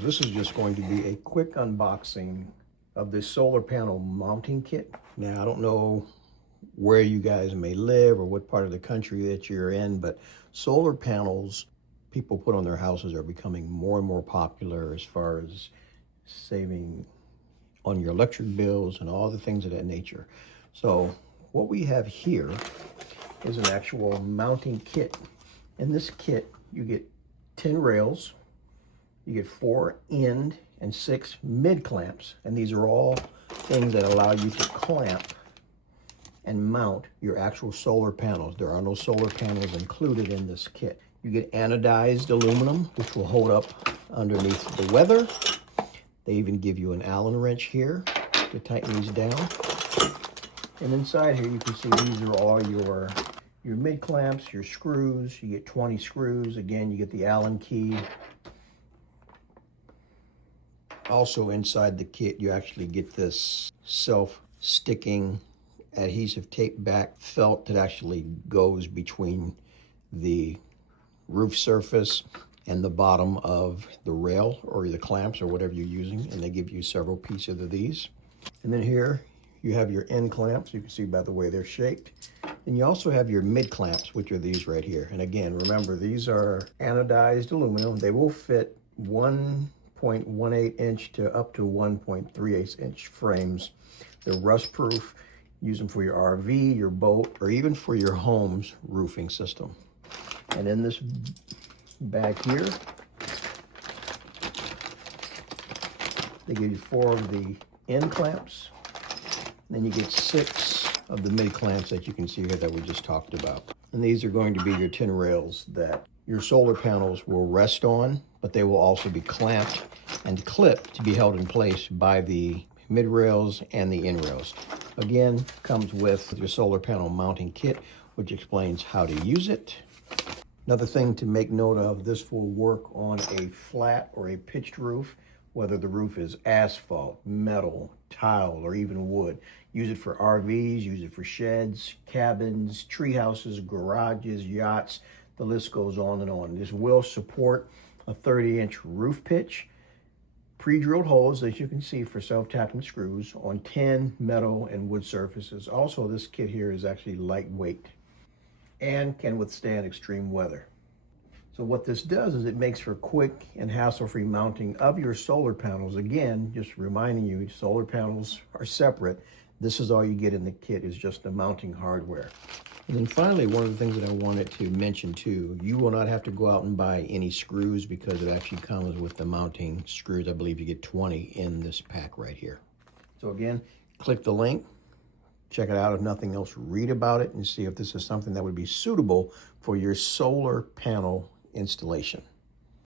this is just going to be a quick unboxing of this solar panel mounting kit. Now, I don't know where you guys may live or what part of the country that you're in, but solar panels people put on their houses are becoming more and more popular as far as saving on your electric bills and all the things of that nature. So what we have here is an actual mounting kit. In this kit, you get 10 rails, you get 4 end and 6 mid clamps, and these are all things that allow you to clamp and mount your actual solar panels. There are no solar panels included in this kit. You get anodized aluminum, which will hold up underneath the weather. They even give you an Allen wrench here to tighten these down. And inside here, you can see these are all your mid clamps, your screws. You get 20 screws. Again, you get the Allen key. Also inside the kit, you actually get this self-sticking adhesive tape back felt that actually goes between the roof surface and the bottom of the rail or the clamps or whatever you're using, and they give you several pieces of these. And then here you have your end clamps. You can see by the way they're shaped. And you also have your mid clamps, which are these right here. And again, remember, these are anodized aluminum. They will fit 1.18 inch to up to 1.38 inch frames. They're rust proof. Use them for your RV, your boat, or even for your home's roofing system. And in this bag here, they give you 4 of the end clamps. Then you get 6 of the mid clamps that you can see here that we just talked about. And these are going to be your 10 rails that your solar panels will rest on, but they will also be clamped and clipped to be held in place by the mid rails and the end rails. Again, comes with your solar panel mounting kit, which explains how to use it. Another thing to make note of, this will work on a flat or a pitched roof, whether the roof is asphalt, metal, tile, or even wood. Use it for RVs, use it for sheds, cabins, tree houses, garages, yachts, the list goes on and on. This will support a 30-inch roof pitch, pre-drilled holes, as you can see, for self-tapping screws on 10 metal and wood surfaces. Also, this kit here is actually lightweight and can withstand extreme weather. So what this does is it makes for quick and hassle-free mounting of your solar panels. Again, just reminding you, solar panels are separate. This is all you get in the kit, is just the mounting hardware. And then finally, one of the things that I wanted to mention too, you will not have to go out and buy any screws because it actually comes with the mounting screws. I believe you get 20 in this pack right here. So again, click the link, check it out. If nothing else, read about it and see if this is something that would be suitable for your solar panel installation.